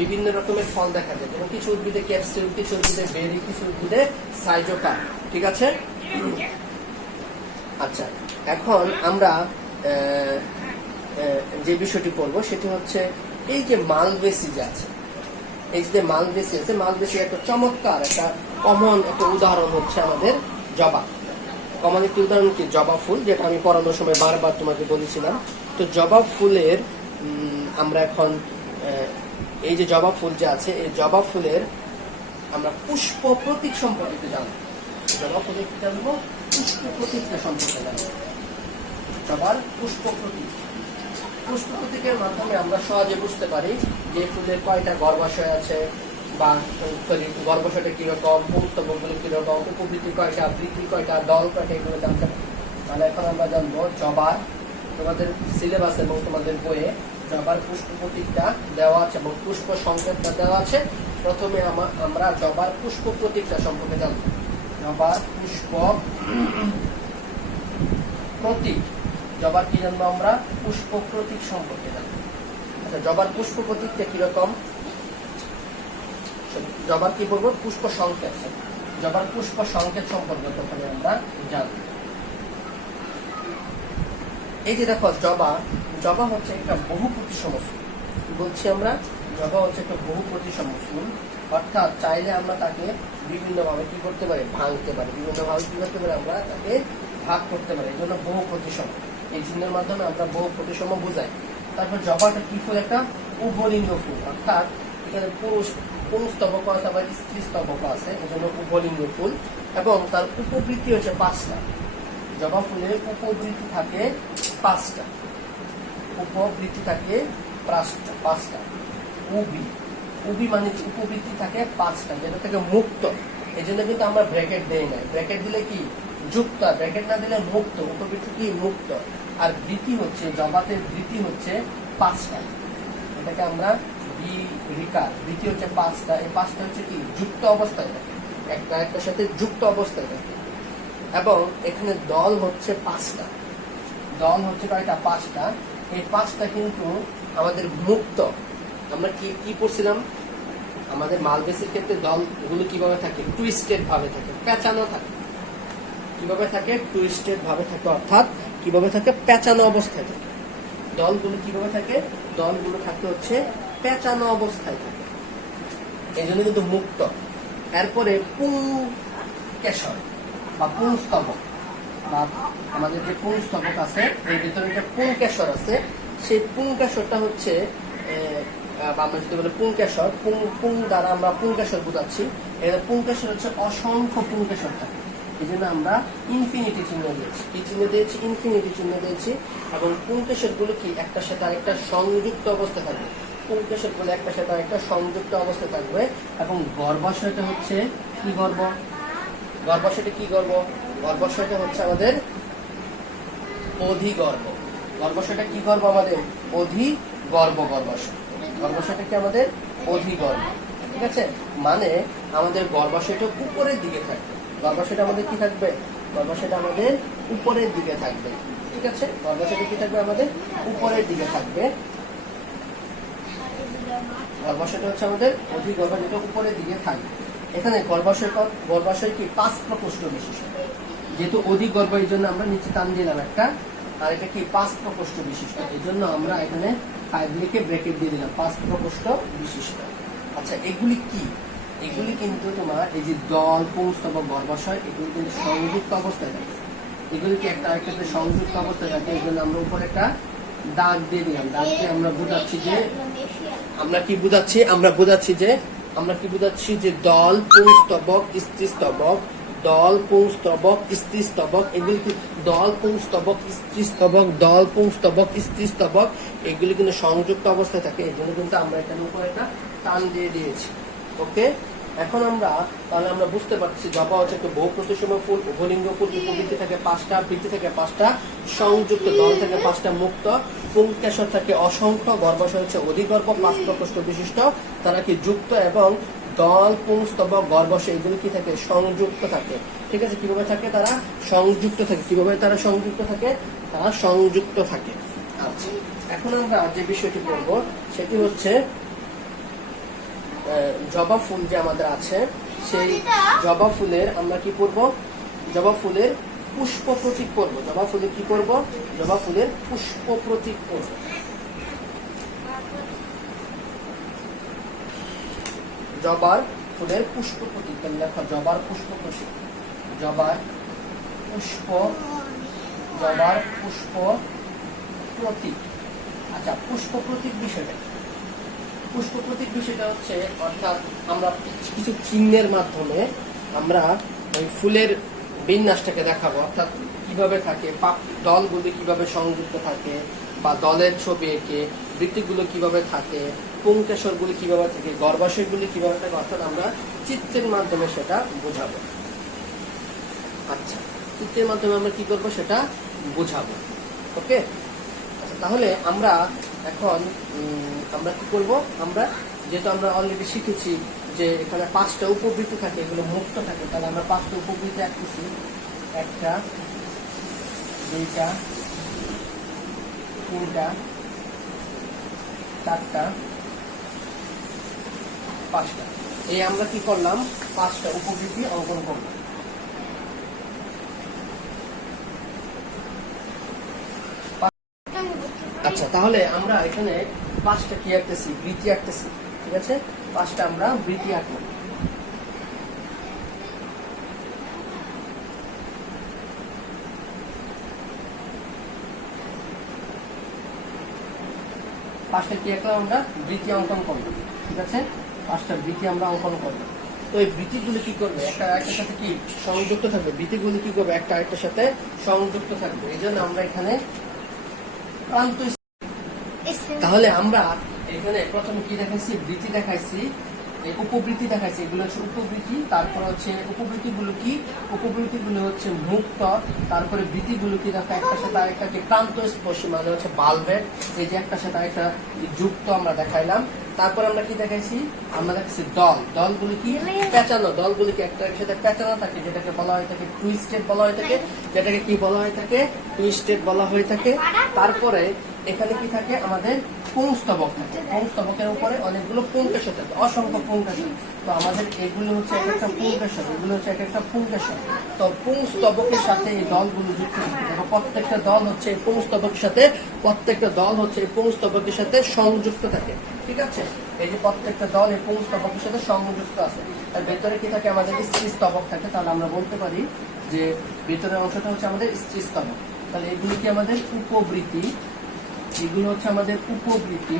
বিভিন্ন রকমের ফল দেখা যায়। যেমন কিছু উদ্ভিদে ক্যাপসুল, কিছু উদ্ভিদে বেরি, কিছু উদ্ভিদে সাইজোকাস, ঠিক আছে? আচ্ছা, এখন আমরা যে বিষয়টি পড়বো সেটি হচ্ছে এই যে মালবেসি যে আছে, এই যে মালবেসি আছে, মালবেসি একটা চমৎকার একটা কমন একটা উদাহরণ হচ্ছে আমাদের জবা। কমন একটি উদাহরণ কি? জবা ফুল, যেটা আমি পড়ানোর সময় বারবার তোমাকে বলেছিলাম। তো জবা ফুলের আমরা এখন এই যে জবা ফুল যে আছে, এই জবা ফুলের আমরা পুষ্প প্রতীক সম্পর্কে জানবো। জবা ফুলের কি জানবো? পুষ্প প্রতীকটা সম্পর্কে জানবো। জবার পুষ্প প্রতীক, পুষ্প প্রতীকের মাধ্যমে আমরা সহজে বুঝতে পারি যে ফুলের কয়টা গর্ভাশয় আছে, বা গর্ভাশয়টা কিরকম, পুংস্তবকগুলো কিরকম, উপবৃত্তি কয়টা, বৃত্তি কয়টা, দল কয়টা, এগুলো জানতে পারি। তাহলে এখন আমরা জানবো জবার, তোমাদের সিলেবাস এবং তোমাদের বইয়ে জবার পুষ্প প্রতীকটা দেওয়া আছে এবং পুষ্প সংকেতটা দেওয়া আছে। প্রথমে আমরা জবার পুষ্প প্রতীকটা সম্পর্কে জানবো। জবার পুষ্প প্রতীক, জবার কি জানবো আমরা? পুষ্প প্রতীক সম্পর্কে জানবো। আচ্ছা, জবার পুষ্প প্রতীকটা কিরকম? জবার কি বলবো? পুষ্প সংকেত। জবার পুষ্প সংকেত সম্পর্কে প্রথমে আমরা জানবো। এই যে দেখো জবা, জবা হচ্ছে একটা বহুপুটি সমস্যা। বলছি আমরা জবা হচ্ছে একটা বহু প্রতিসম ফুল, অর্থাৎ চাইলে আমরা তাকে বিভিন্নভাবে কি করতে পারি, ভাঙতে পারি, বিভিন্নভাবে কি করতে পারি, আমরা তাকে ভাগ করতে পারি, এই জন্য বহু প্রতিসম। এই চিহ্নের মাধ্যমে আমরা বহু প্রতিসম বোঝাই। তারপর জবাটা কি ফুল, একটা উভলিঙ্গ ফুল, অর্থাৎ এখানে পুংস্তবক আছে আবার স্ত্রী স্তবক আছে, এই জন্য উভলিঙ্গ ফুল। এবং তার উপবৃত্তি হচ্ছে 5টা। জবা ফুলের উপবৃত্তি থাকে 5টা, উপবৃত্তি থাকে 5টা। উবি মানে উপবৃত্তি থাকে 5টা, যেটা থেকে মুক্ত। এই জন্য কিন্তু আমরা ব্র্যাকেট দেই না, ব্র্যাকেট দিলে কি যুক্ত, ব্র্যাকেট না দিলে মুক্ত, উপবৃত্তি কি মুক্ত। আর বৃত্তি হচ্ছে, জবাতে বৃত্তি হচ্ছে 5টা, এটাকে আমরা বৃত্তি হচ্ছে 5টা। এই 5টা হচ্ছে কি যুক্ত অবস্থায় থাকে, একটা একটার সাথে যুক্ত অবস্থায় থাকে। এবং এখানে দল হচ্ছে 5টা, দল হচ্ছে কয়টা, 5টা। এই 5টা কিন্তু আমাদের মুক্ত। আমরা কি পড়ছিলাম, আমাদের মালবেসের ক্ষেত্রে দলগুলো কিভাবে থাকে, টুইস্টেড ভাবে থাকে, পেঁচানো থাকে। কিভাবে থাকে, টুইস্টেড ভাবে থাকে, অর্থাৎ কিভাবে থাকে, পেঁচানো অবস্থায় থাকে। দলগুলো কিভাবে থাকে, দলগুলো থাকে হচ্ছে পেঁচানো অবস্থায় থাকে, এই জন্য কিন্তু মুক্ত। এরপরে পুংকেশর বা পুংস্তবক, বা আমাদের যে পুংস্তবক আছে এর ভিতরে যে পুংকেশর আছে, সেই পুংকেশরটা হচ্ছে আমরা যদি বলি পুংকেশর, পুং দ্বারা আমরা পুংকেশর বোঝাচ্ছি। পুংকেশর হচ্ছে অসংখ্য পুংকেশর থাকে, এই জন্য আমরা ইনফিনিটি চিহ্ন দিয়েছি। কি চিহ্ন দিয়েছি, ইনফিনিটি চিহ্ন দিয়েছি। এবং পুংকেশর গুলো কি একটার সাথে আরেকটা সংযুক্ত অবস্থা থাকবে, পুংকেশর গুলো একটার সাথে আরেকটা সংযুক্ত অবস্থা থাকবে। এবং গর্ভাশয়টা হচ্ছে কি গর্ভ, গর্ভাশয়টা কি গর্ভ, গর্ভাশয়টা হচ্ছে আমাদের অধিগর্ভ। গর্ভাশয়টা কি গর্ভ, আমাদের অধিগর্ভ গর্ভাশয়। গর্ভাশয়টা কি আমাদের অধিগর্ভ, ঠিক আছে। মানে আমাদের গর্ভাশয়টা উপরের দিকে থাকবে, গর্ভাশয়টা আমাদের কি থাকবে, গর্ভাশয়টা আমাদের উপরের দিকে থাকবে, ঠিক আছে। গর্ভাশয়টা কি থাকবে, আমাদের উপরের দিকে থাকবে। গর্ভাশয়টা হচ্ছে আমাদের অধিগর্ভ, যেটা উপরের দিকে থাকবে। এখানে গর্ভাশয় কি 5 প্রকোষ্ঠ বিশিষ্ট, যেহেতু অধিগর্ভ এই জন্য আমরা নিচে টান দিলাম একটা, আর এটা কি 5 প্রকোষ্ঠ বিশিষ্ট, এই জন্য আমরা এখানে 5 লিখে ব্র্যাকেট দিয়ে দিলাম, 5 প্রকোষ্ঠ বিশিষ্ট। আচ্ছা, এগুলি কি, এগুলি কিন্তু তোমার এই যে দল, পুংস্তবক, গর্ভাশয়, এগুলি কিন্তু সংযুক্ত অবস্থায় থাকে। এগুলি কি একটা আরেকটাতে সংযুক্ত অবস্থায় থাকে, এই জন্য আমরা উপরে একটা দাগ দিয়ে দিলাম। দাগ দিয়ে আমরা বোঝাচ্ছি যে, আমরা কি বোঝাচ্ছি যে দল, পুংস্তবক, স্ত্রীস্তবক, দল, পুংস্তবক, স্ত্রীস্তবক, এগুলি কি দল, পুংস্তবক, স্ত্রীস্তবক, দল, পুংস্তবক, স্ত্রীস্তবক, এগুলি কিন্তু সংযুক্ত অবস্থায় থাকে, এই জন্য কিন্তু আমরা এখানে উপরে একটা টান দিয়ে দিয়েছি। ওকে, এখন তাহলে আমরা বুঝতে পারছি জবা হচ্ছে একটা বহু প্রতিসম ফুল, উভলিঙ্গ ফুল, উপবৃত্তি থাকে 5টা, বৃত্তি থাকে 5টা, সংযুক্ত দল থাকে 5টা, মুক্ত। পুংকেশর থাকে অসংখ্য, গর্ভাশয় হচ্ছে অধিগর্ভ, 5 প্রকোষ্ঠ বিশিষ্ট। তারা কি যুক্ত, এবং দল, পুংস্তবক, গর্ভাশয় এগুলো কি থাকে, সংযুক্ত থাকে, ঠিক আছে। কিভাবে থাকে, তারা সংযুক্ত থাকে। কিভাবে তারা সংযুক্ত থাকে, তারা সংযুক্ত থাকে। আচ্ছা, এখন আমরা যে বিষয়টি পড়ব সেটি হচ্ছে জবা ফুল যে আমাদের আছে, সেই জবা ফুলের আমরা কি করব, জবা ফুলের পুষ্প প্রতীক করব। জবা ফুলের কি করব, জবা ফুলের পুষ্প প্রতীক করব। জবার ফুলের পুষ্প প্রতীক লেখা, জবার পুষ্প প্রতীক, জবার পুষ্প প্রতীক। আচ্ছা, পুষ্প প্রতীক বিষয়টা, পুষ্প প্রতীক বিষয়টা হচ্ছে, অর্থাৎ আমরা কিছু চিহ্নের মাধ্যমে আমরা ওই ফুলের বিন্যাসটাকে দেখাবো, অর্থাৎ কিভাবে থাকে, দলগুলি কিভাবে সংযুক্ত থাকে, বা দলের ছবি এঁকে, বৃত্তিগুলো কিভাবে থাকে, পুংকেশরগুলি কিভাবে থাকে, গর্ভাশয়গুলি কিভাবে থাকে, অর্থাৎ আমরা চিত্রের মাধ্যমে সেটা বোঝাবো। আচ্ছা, চিত্রের মাধ্যমে আমরা কি করবো, সেটা বোঝাবো। ওকে, আচ্ছা, তাহলে আমরা এখন আমরা কি করব, আমরা যেহেতু আমরা অলরেডি শিখেছি যে এখানে 5টা উপবৃত্তি থাকে, এগুলো মুক্ত থাকে, তাহলে আমরা 5টা উপবৃত্তি আঁকতেছি, 1টা, 2টা, 3টা, 4টা, 5টা। এই আমরা কি করলাম, 5টা উপবৃত্তি অঙ্কন করলাম। আচ্ছা, তাহলে আমরা এখানে 5টা কি আঁকতেছি, বৃত্তি আঁকতেছি। ঠিক আছে। 5টা আমরা বৃত্তি আঁকলাম। পাঁচটা কি আঁকলাম আমরা? বৃত্তি অঙ্কন করলাম, ঠিক আছে। 5টা বৃত্তি আমরা অঙ্কন করলাম। তো এই বৃত্তিগুলো কি করবে? একটা আরেকটার সাথে কি সংযুক্ত থাকবে। বৃত্তিগুলো কি করবে? একটা আরেকটার সাথে সংযুক্ত থাকবে। এই জন্য আমরা এখানে প্রান্ত। তাহলে আমরা এখানে প্রথমে কি দেখাইছি? বৃত্তি দেখাইছি, উপবৃত্তি দেখাইছি। এগুলো হচ্ছে উপবৃত্তি। তারপর হচ্ছে উপবৃত্তিগুলো কি? উপবৃত্তিগুলো হচ্ছে মুক্ত। তারপরে বৃত্তিগুলো কি দেখো? একটা সাথে আরেকটাকে প্রান্ত স্পর্শী, মানে হচ্ছে বালভেট। এই যে একটা সাথে আরেকটা যুক্ত আমরা দেখাইলাম। তারপর আমরা কি দেখাইছি? আমরা দেখাচ্ছি দল। দলগুলো কি? পেঁচানো। দলগুলো কি একটা সাথে পেঁচানো থাকে, যেটাকে বলা হয়ে থাকে টুইস্টেড বলা হয়ে থাকে। যেটাকে কি বলা হয়ে থাকে? টুইস্টেড বলা হয়ে থাকে। তারপরে এখানে কি থাকে? আমাদের পুংস্তবক থাকে। পুংস্তবকের উপরে অনেকগুলো পুংকেশর থাকে, অসংখ্য পুংকেশর। তো আমাদের এগুলো হচ্ছে এক একটা পুংকেশর, এগুলো হচ্ছে এক একটা পুংকেশর। তো পুংস্তবকের সাথে এই দলগুলো যুক্ত থাকে। দেখো প্রত্যেকটা দল হচ্ছে এই পুংস্তবকের সাথে, প্রত্যেকটা দল হচ্ছে এই পুংস্তবকের সাথে সংযুক্ত থাকে, ঠিক আছে। এই যে প্রত্যেকটা দল এই পুংস্তবকের সাথে সংযুক্ত আছে। তার ভেতরে কি থাকে? আমাদের স্ত্রীস্তবক থাকে। তাহলে আমরা বলতে পারি যে ভেতরের অংশটা হচ্ছে আমাদের স্ত্রীস্তবক। তাহলে এগুলো কি আমাদের উপবৃত্তি, এগুলো হচ্ছে আমাদের উপবৃত্তি,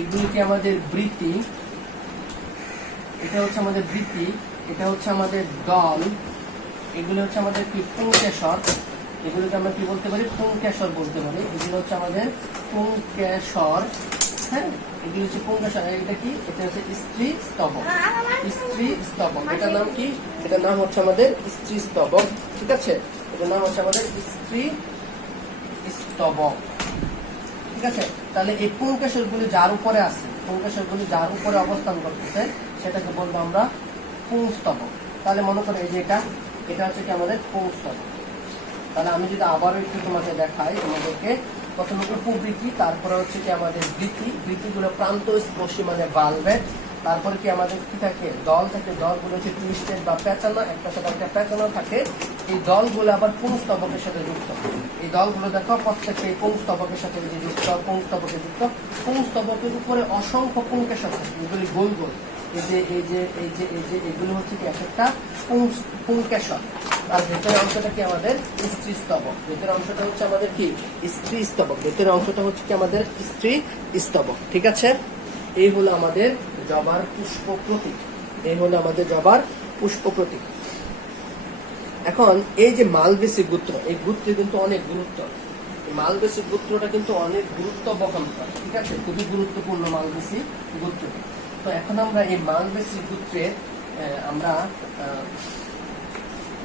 এগুলো কি আমাদের বৃত্তি, এটা হচ্ছে আমাদের বৃত্তি, এটা হচ্ছে আমাদের দল, এগুলো হচ্ছে আমাদের কি? পুংকেশর। এগুলোকে আমরা কি বলতে পারি? পুংকেশর বলতে পারি। এগুলো হচ্ছে আমাদের পুংকেশর, হ্যাঁ। এগুলো হচ্ছে পুংকেশর। এটা কি? এটা হচ্ছে স্ত্রী স্তবক। স্ত্রী স্তবক, এটার নাম কি? এটার নাম হচ্ছে আমাদের স্ত্রী স্তবক, ঠিক আছে। এটার নাম হচ্ছে আমাদের স্ত্রী স্তবক, ঠিক আছে। তাহলে এই পুংকেশরগুলি যার উপরে আছে, পুংকেশরগুলি যার উপরে অবস্থান করতেছে, সেটাকে বলবো আমরা পুংস্তবক। তাহলে মনে করো এই যে এটা হচ্ছে কি আমাদের পুংস্তবক। তাহলে আমি যদি আবারও একটু তোমাকে দেখাই, তোমাদেরকে প্রথমে উপবৃত্তি, তারপরে হচ্ছে কি আমাদের বৃত্তি। বৃত্তিগুলো প্রান্ত স্পর্শী, মানে বালভেট। তারপরে কি আমাদের কি থাকে? দল থাকে। দলগুলো হচ্ছে টুইস্টেড বা পেঁচানো, একটা সাথে একটা পেঁচানো থাকে। এই দলগুলো আবার পুংস্তবকের সাথে যুক্ত। এই দলগুলো দেখো প্রত্যেকটা এই পুংস্তবকের সাথে যুক্ত, পুংস্তবকে যুক্ত। পুংস্তবকের উপরে অসংখ্য পুংকেশর থাকে, এগুলি গোল গোল। এগুলো হচ্ছে কি একটা পুংকেশর। আর ভেতরের অংশটা কি? আমাদের স্ত্রী স্তবক। ভেতরের অংশটা হচ্ছে আমাদের কি? স্ত্রী স্তবক। ভেতরের অংশটা হচ্ছে কি? আমাদের স্ত্রী স্তবক, ঠিক আছে। এই হলো আমাদের জবার পুষ্প প্রতীক। এই হলো আমাদের জবার পুষ্প প্রতীক। এখন এই যে মালবেসী গোত্র, এই গোত্রে কিন্তু অনেক গুরুত্ব। মালবেসী গোত্রটা কিন্তু অনেক গুরুত্ব বহন করে, ঠিক আছে। খুবই গুরুত্বপূর্ণ মালবেসী গোত্র। তো এখন আমরা এই মালবেসী গোত্রের আমরা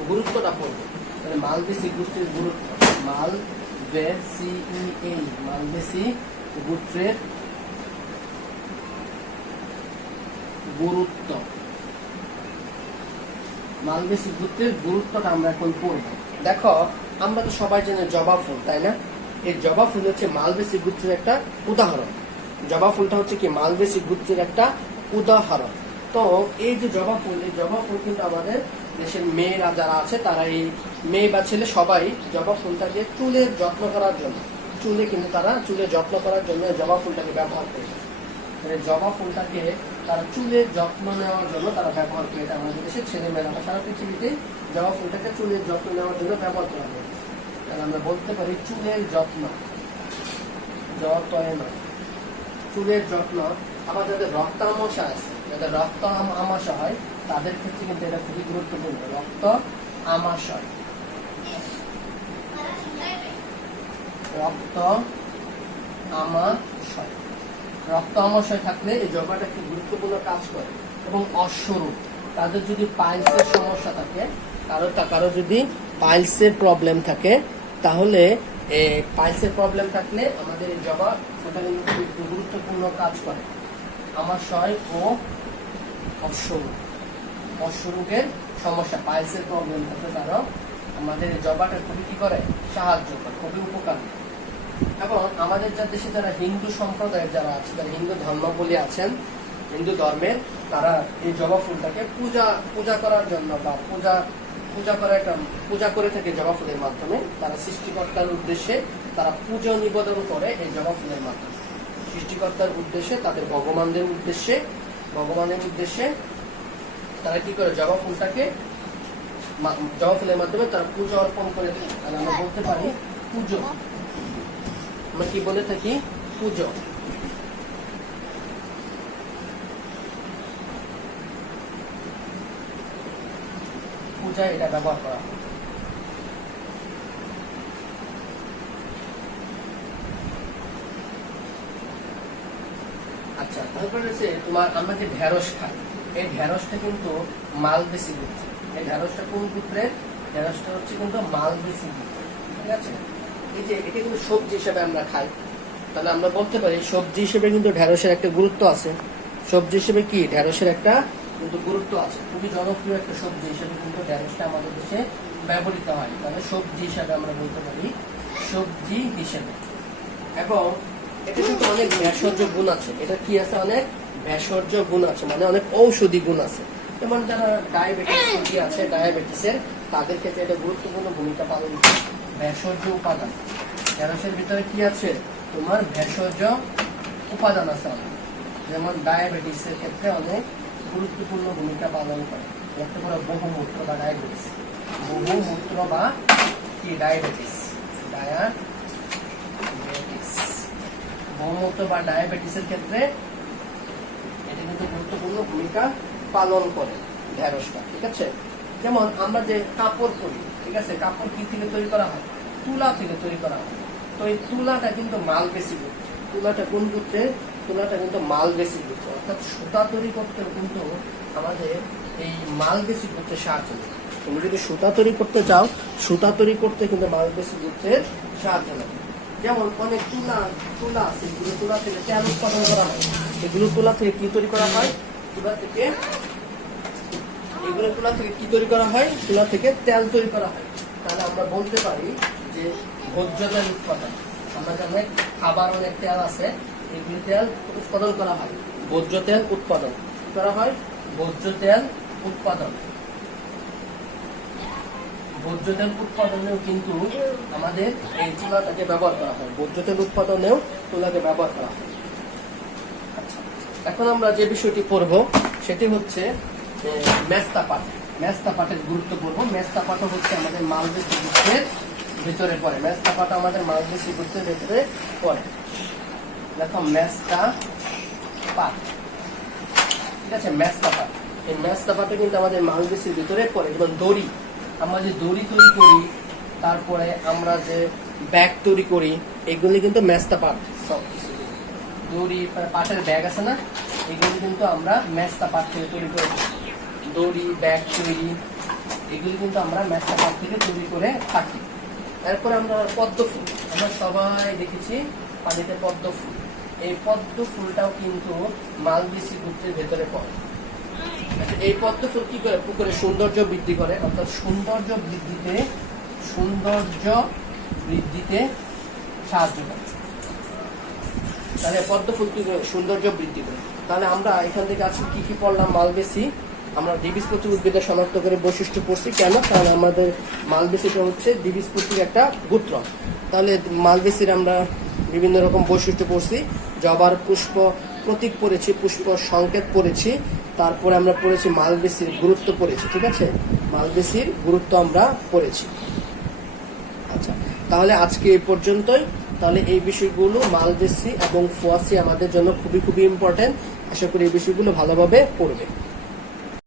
গুরুত্বটা পড়ব। তাহলে মালবেসী গোত্রের গুরুত্ব, মালবেসী গোত্রের গুরুত্ব, মালবেসী গোত্রের গুরুত্বটা আমরা এখন পড়ব। দেখো আমরা তো সবাই জানি জবা ফুল, তাই না? এই জবা ফুল হচ্ছে মালবেসী গোত্রের একটা উদাহরণ। জবা ফুলটা হচ্ছে কি? মালবেসী গোত্রের একটা উদাহরণ। তো এই যে জবা ফুল, এই জবা ফুল কিন্তু আমাদের দেশের মেয়েরা যারা আছে, তারা এই মেয়ে বা ছেলে সবাই জবা ফুলটাকে চুলের যত্ন করার জন্য, চুলের যত্ন করার জন্য জবা ফুলটাকে ব্যবহার করে। জবা ফুলটাকে তারা চুলের যত্ন নেওয়ার জন্য তারা ব্যবহার করে। এটা আমাদের দেশের ছেলে মেয়েরা সারা পৃথিবীতে জবা ফুলটাকে চুলের যত্ন নেওয়ার জন্য ব্যবহার করা হয়। তাহলে আমরা বলতে পারি চুলের যত্ন, চুলের যত্ন। আবার যাদের রক্ত আমাশা আছে, যাদের রক্ত আমাশা হয়, তাদের ক্ষেত্রে কিন্তু এটা খুবই গুরুত্বপূর্ণ। রক্ত আমাশয়, রক্ত আমাশয় থাকলে এই জবাটা একটি গুরুত্বপূর্ণ কাজ করে। এবং অশ্বরূপ, তাদের যদি পাইলসের সমস্যা থাকে, কারো যদি পাইলসের প্রবলেম থাকে, তাহলে পাইলসের প্রবলেম থাকলে আমাদের এই জবা সেটা কিন্তু গুরুত্বপূর্ণ কাজ করে। আমাশয় ও অশ্বরোগের সমস্যা, পাইলসের প্রবলেম থাকলে তারা আমাদের এই জবাটা খুবই কি করে? সাহায্য করে, খুবই উপকারী। এবং আমাদের দেশে যারা হিন্দু সম্প্রদায়ের যারা আছে, যারা হিন্দু ধর্মাবলী আছেন, হিন্দু ধর্মের, তারা এই জবা ফুলটাকে পূজা করার জন্য বা পূজা করে থাকে জবা ফুলের মাধ্যমে। তারা সৃষ্টিকর্তার উদ্দেশ্যে তারা পূজা নিবেদন করে এই জবা ফুলের মাধ্যমে। সৃষ্টিকর্তার উদ্দেশ্যে, তাদের ভগবানদের উদ্দেশ্যে ভগবানের উদ্দেশ্যে তারা কি করে, জবা ফুলটাকে জবা ফুলের মাধ্যমে তারা পুজো অর্পণ করে দেয়। তাহলে আমরা বলতে পারি পুজো, আমরা কি বলে থাকি, পুজো। পূজায় এটা ব্যবহার করা হয়। আচ্ছা, তারপরে হচ্ছে তোমার আমরা যে ঢেঁড়স খাই, এই ঢেঁড়সটা কিন্তু মালবেসি গোত্রের। এই ঢেঁড়সটা কোন গোত্রের? ঢেঁড়সটা হচ্ছে কিন্তু মালবেসি গোত্রের, ঠিক আছে। এই যে এটা কিন্তু সবজি হিসেবে আমরা খাই, তাহলে আমরা বলতে পারি সবজি হিসেবে কিন্তু ঢেঁড়সের একটা গুরুত্ব আছে। সবজি হিসেবে কি ঢেঁড়সের একটা কিন্তু গুরুত্ব আছে, খুবই জনপ্রিয় একটা সবজি হিসেবে কিন্তু ঢেঁড়সটা আমাদের দেশে ব্যবহৃত হয়। তাহলে সবজি হিসেবে আমরা বলতে পারি সবজি হিসেবে। এবং এটা কিন্তু অনেক ভেষজ গুণ আছে। এটা কি আছে? অনেক ভেষজ গুণ আছে, মানে অনেক ঔষধি গুণ আছে। যেমন যারা ডায়াবেটিস রোগী আছে, ডায়াবেটিসের তাদের ক্ষেত্রে এটা গুরুত্বপূর্ণ ভূমিকা পালন করে। ভেষজ উপাদান, ঢেঁড়সের ভিতরে কি আছে? তোমার ভেষজ উপাদান আছে অনেক, যেমন ডায়াবেটিসের ক্ষেত্রে অনেক গুরুত্বপূর্ণ ভূমিকা পালন করে। একটা করে বহুমূত্র বা ডায়াবেটিস, বহুমূত্র বা কি ডায়াবেটিস, বহুমূত্র বা ডায়াবেটিসের ক্ষেত্রে এটা কিন্তু গুরুত্বপূর্ণ ভূমিকা পালন করে ঢেঁড়সটা, ঠিক আছে। যেমন আমরা যে কাপড় পরি, ঠিক আছে, কাপড় কি থেকে তৈরি করা হয়? তুলা থেকে তৈরি করা হয়। তো এই তুলাটা কিন্তু মালবেসি গোত্র। তুলাটা কোন গোত্রের? তুলাটা কিন্তু মালবেসি গোত্র। অর্থাৎ সুতা তৈরি করতেও কিন্তু আমাদের এই মালবেসি গোত্রের সাহায্য নেই। তুমি যদি সুতা তৈরি করতে চাও, সুতা তৈরি করতে কিন্তু মালবেসি গোত্রের সাহায্য নেবে। যেমন অনেক তুলা আছে, এগুলো তুলা থেকে তেল উৎপাদন করা হয়। এগুলো তুলা থেকে কি তৈরি করা হয়? তুলা থেকে কি তৈরি করা হয়? তুলা থেকে তেল তৈরি করা হয়। তাহলে আমরা বলতে পারি যে ভোজ্য তেল উৎপাদন। আমরা জানি খাবার অনেক তেল আছে, এগুলি তেল উৎপাদন করা হয়। ভোজ্য তেল উৎপাদন করা হয়, ভোজ্য তেল উৎপাদন। ভোজ্য তেল উৎপাদনেও কিন্তু আমাদের এই তুলাটাকে ব্যবহার করা হয়। ভোজ্য তেল উৎপাদনেও তুলাকে ব্যবহার করা হয়। আচ্ছা, এখন আমরা যে বিষয়টি পড়ব সেটি হচ্ছে মেস্তা পাট। মেস্তা পাটের গুরুত্ব পড়ব। মেস্তা পাটও হচ্ছে আমাদের মালবেসি গোত্রের ভিতরে পড়ে। মেস্তা পাট আমাদের মালবেসি গোত্রের ভিতরে পড়ে। দেখো মেস্তা পাট, ঠিক আছে, মেস্তা পাট। এই মেস্তা পাটে কিন্তু আমাদের মালবেসির ভিতরে পড়ে। যেমন দড়ি, আমরা যে দড়ি তৈরি করি, তারপরে আমরা যে ব্যাগ তৈরি করি, এগুলি কিন্তু মেস্তা পাট। সব দড়ি, পাটের ব্যাগ আছে না, এগুলি কিন্তু আমরা মেস্তা পাট থেকে তৈরি করে থাকি। দড়ি, ব্যাগ তৈরি, এগুলি কিন্তু আমরা মেস্তা পাট থেকে তৈরি করে থাকি। এরপরে আমরা পদ্ম ফুল, আমরা সবাই দেখেছি পানিতে পদ্ম ফুল। এই পদ্ম ফুলটাও কিন্তু মালবেসি গোত্রের ভেতরে পড়ে। এই পদ্ম ফুল কি করে? পুকুরে সৌন্দর্য বৃদ্ধি করে, অর্থাৎ সৌন্দর্য বৃদ্ধিতে সাহায্য করে। তাহলে পদ্ম ফুল কি করে? সৌন্দর্য বৃদ্ধি করে। তাহলে আমরা এখান থেকে আজকে কি কি পড়লাম? মালবেসি, আমরা দ্বিবীজপত্রী উদ্ভিদের শনাক্ত করে বৈশিষ্ট্য পড়ছি। কেন? কারণ আমাদের মালবেসিটা হচ্ছে দ্বিবীজপত্রীর একটা গোত্র। তাহলে মালবেসির আমরা বিভিন্ন রকম বৈশিষ্ট্য পড়ছি। জবার পুষ্প প্রতীক পড়েছি, পুষ্প সংকেত পড়েছি, তারপরে আমরা পড়েছি মালবেসির গুরুত্ব পড়েছি, ঠিক আছে, মালবেসির গুরুত্ব আমরা পড়েছি। আচ্ছা, তাহলে আজকে এই পর্যন্তই। তাহলে এই বিষয়গুলো মালবেসি এবং ফোয়াসি আমাদের জন্য খুবই খুবই ইম্পর্টেন্ট। আশা করি এই বিষয়গুলো ভালোভাবে পড়বে।